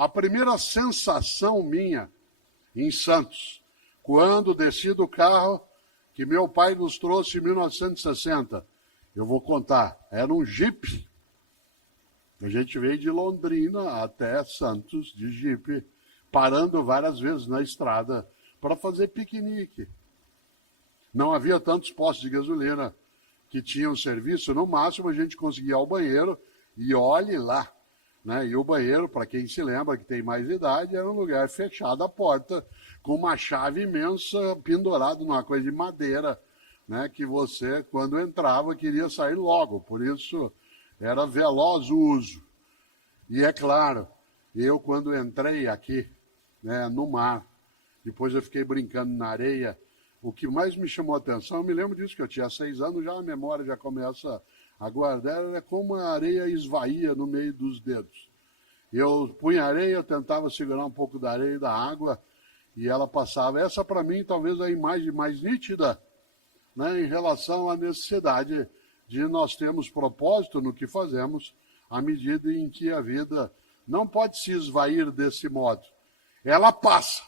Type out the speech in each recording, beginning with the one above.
A primeira sensação minha em Santos, quando desci do carro que meu pai nos trouxe em 1960, eu vou contar, era um Jeep. A gente veio de Londrina até Santos de Jeep, parando várias vezes na estrada para fazer piquenique. Não havia tantos postos de gasolina que tinham serviço, no máximo a gente conseguia ir ao banheiro e olhe lá. Né? E o banheiro, para quem se lembra que tem mais idade, era um lugar fechado, a porta, com uma chave imensa pendurada numa coisa de madeira, né? Que você, quando entrava, queria sair logo. Por isso, era veloz o uso. E é claro, eu quando entrei aqui, né, no mar, depois eu fiquei brincando na areia, o que mais me chamou a atenção, eu me lembro disso, que eu tinha 6 anos, já a memória já começa a guardar, era como a areia esvaía no meio dos dedos. Eu punha areia, eu tentava segurar um pouco da areia e da água, e ela passava. Essa, para mim, talvez a imagem mais nítida, né, em relação à necessidade de nós termos propósito no que fazemos, à medida em que a vida não pode se esvair desse modo. Ela passa.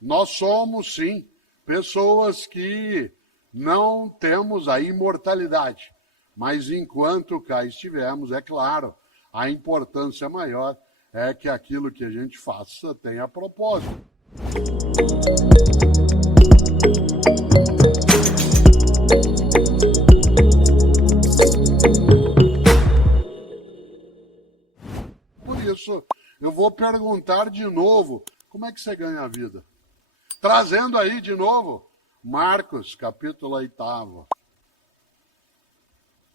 Nós somos, sim, pessoas que não temos a imortalidade, mas enquanto cá estivermos, é claro, a importância maior é que aquilo que a gente faça tenha propósito. Por isso, eu vou perguntar de novo, como é que você ganha a vida? Trazendo aí de novo, Marcos, capítulo 8.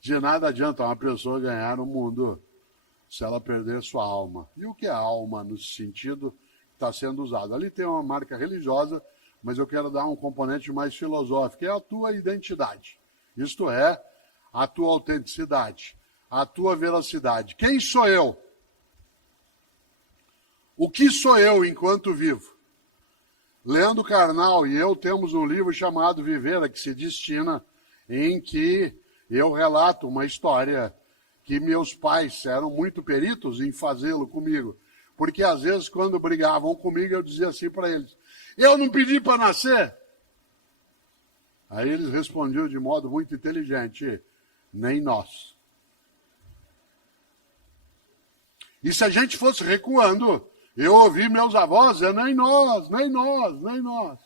De nada adianta uma pessoa ganhar o mundo se ela perder sua alma. E o que é alma no sentido que está sendo usado? Ali tem uma marca religiosa, mas eu quero dar um componente mais filosófico, é a tua identidade. Isto é, a tua autenticidade, a tua veracidade. Quem sou eu? O que sou eu enquanto vivo? Leandro Carnal e eu temos um livro chamado Viver a que se destina, em que eu relato uma história que meus pais eram muito peritos em fazê-lo comigo. Porque às vezes quando brigavam comigo eu dizia assim para eles, eu não pedi para nascer. Aí eles respondiam de modo muito inteligente, nem nós. E se a gente fosse recuando, eu ouvi meus avós dizer, nem nós, nem nós, nem nós.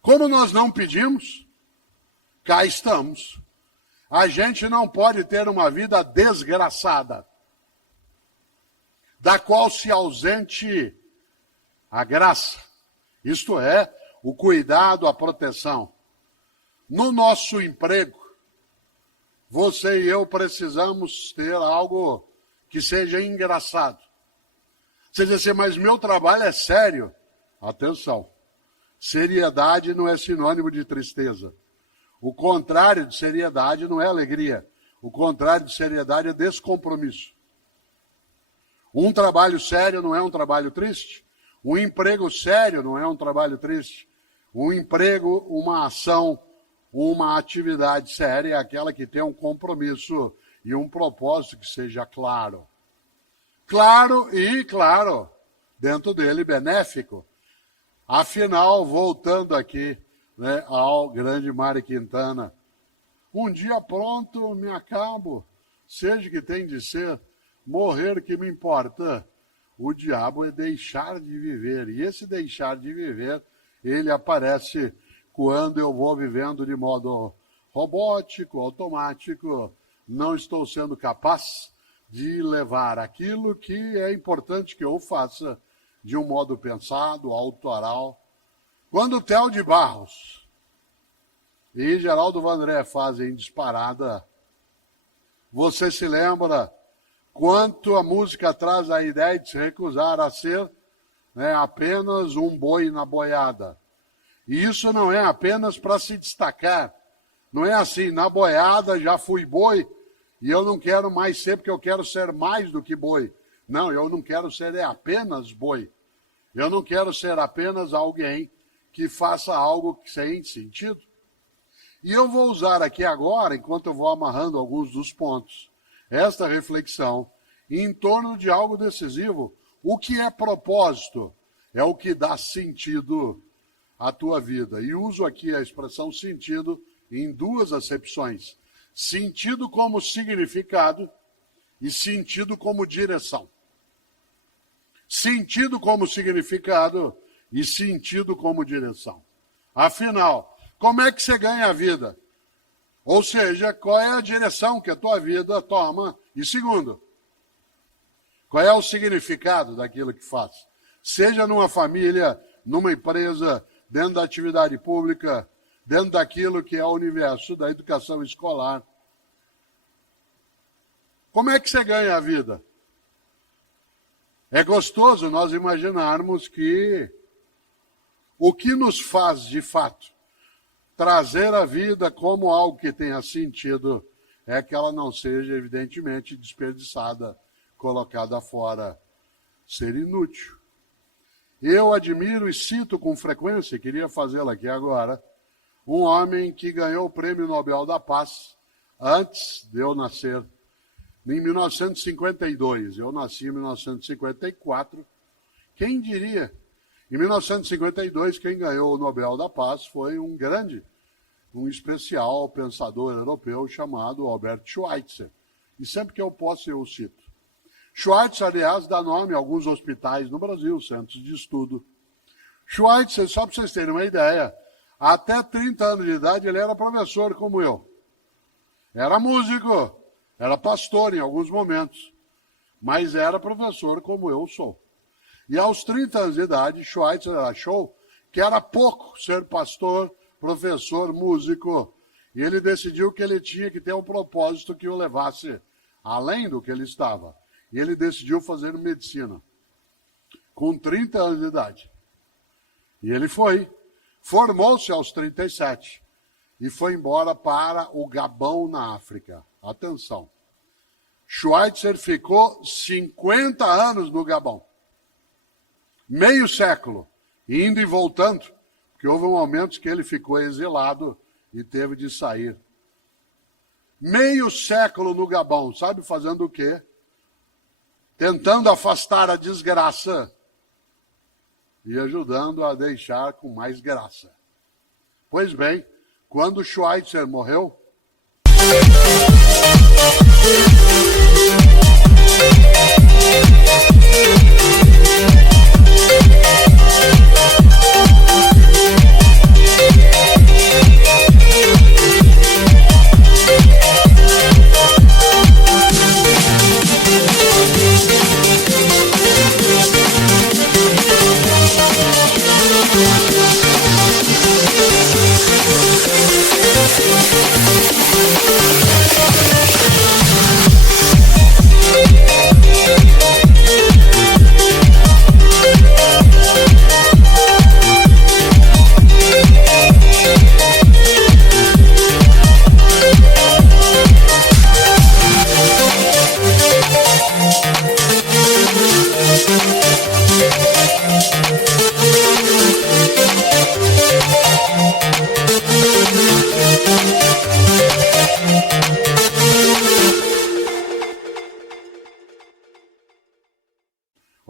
Como nós não pedimos, cá estamos. A gente não pode ter uma vida desgraçada, da qual se ausente a graça, isto é, o cuidado, a proteção. No nosso emprego, você e eu precisamos ter algo que seja engraçado. Você diz assim, mas meu trabalho é sério. Atenção, seriedade não é sinônimo de tristeza. O contrário de seriedade não é alegria. O contrário de seriedade é descompromisso. Um trabalho sério não é um trabalho triste. Um emprego sério não é um trabalho triste. Um emprego, uma ação, uma atividade séria é aquela que tem um compromisso e um propósito que seja claro. Claro e, claro, dentro dele benéfico. Afinal, voltando aqui, né, ao grande Mário Quintana, um dia pronto me acabo, seja que tem de ser, morrer que me importa. O diabo é deixar de viver, e esse deixar de viver, ele aparece quando eu vou vivendo de modo robótico, automático, não estou sendo capaz de levar aquilo que é importante que eu faça de um modo pensado, autoral. Quando Theo de Barros e Geraldo Vandré fazem Disparada, você se lembra quanto a música traz a ideia de se recusar a ser, né, apenas um boi na boiada. E isso não é apenas para se destacar. Não é assim, na boiada já fui boi e eu não quero mais ser porque eu quero ser mais do que boi. Não, eu não quero ser apenas boi. Eu não quero ser apenas alguém que faça algo que tem sentido. E eu vou usar aqui agora, enquanto eu vou amarrando alguns dos pontos, esta reflexão em torno de algo decisivo. O que é propósito? É o que dá sentido à tua vida. E uso aqui a expressão sentido em duas acepções. Sentido como significado e sentido como direção. Sentido como significado e sentido como direção. Afinal, como é que você ganha a vida? Ou seja, qual é a direção que a tua vida toma? E segundo, qual é o significado daquilo que faz? Seja numa família, numa empresa, dentro da atividade pública, dentro daquilo que é o universo da educação escolar. Como é que você ganha a vida? É gostoso nós imaginarmos que o que nos faz, de fato, trazer a vida como algo que tenha sentido é que ela não seja, evidentemente, desperdiçada, colocada fora, ser inútil. Eu admiro e cito com frequência, queria fazê-lo aqui agora, um homem que ganhou o Prêmio Nobel da Paz antes de eu nascer, em 1952. Eu nasci em 1954. Quem diria? Em 1952, quem ganhou o Nobel da Paz foi um especial pensador europeu chamado Albert Schweitzer. E sempre que eu posso, eu o cito. Schweitzer, aliás, dá nome a alguns hospitais no Brasil, centros de estudo. Schweitzer, só para vocês terem uma ideia, até 30 anos de idade ele era professor como eu. Era músico, era pastor em alguns momentos, mas era professor como eu sou. E aos 30 anos de idade, Schweitzer achou que era pouco ser pastor, professor, músico. E ele decidiu que ele tinha que ter um propósito que o levasse além do que ele estava. E ele decidiu fazer medicina, com 30 anos de idade. E ele foi, formou-se aos 37 e foi embora para o Gabão, na África. Atenção, Schweitzer ficou 50 anos no Gabão. Meio século, indo e voltando, porque houve momentos que ele ficou exilado e teve de sair. Meio século no Gabão, sabe fazendo o quê? Tentando afastar a desgraça e ajudando a deixar com mais graça. Pois bem, quando Schweitzer morreu,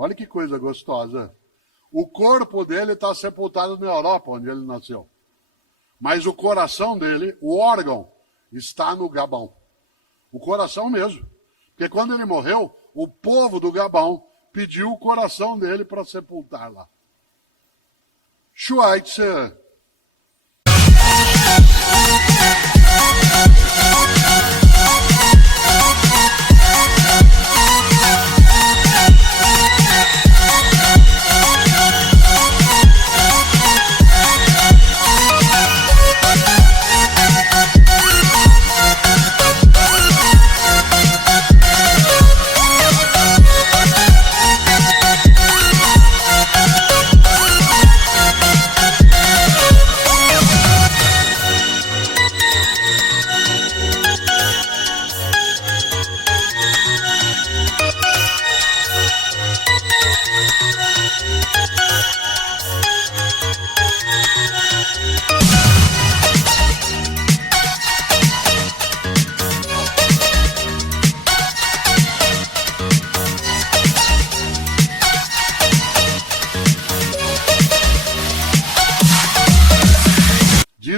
olha que coisa gostosa. O corpo dele está sepultado na Europa, onde ele nasceu. Mas o coração dele, o órgão, está no Gabão. O coração mesmo. Porque quando ele morreu, o povo do Gabão pediu o coração dele para sepultar lá. Schweitzer.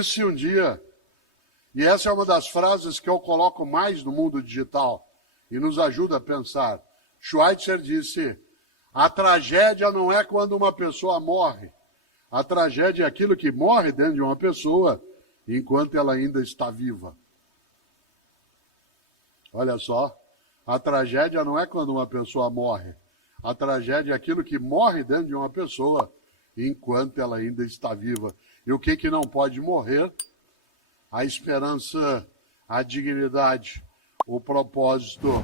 disse um dia, e essa é uma das frases que eu coloco mais no mundo digital e nos ajuda a pensar. Schweitzer disse, a tragédia não é quando uma pessoa morre. A tragédia é aquilo que morre dentro de uma pessoa enquanto ela ainda está viva. Olha só, a tragédia não é quando uma pessoa morre. A tragédia é aquilo que morre dentro de uma pessoa enquanto ela ainda está viva. E o que não pode morrer? A esperança, a dignidade, o propósito.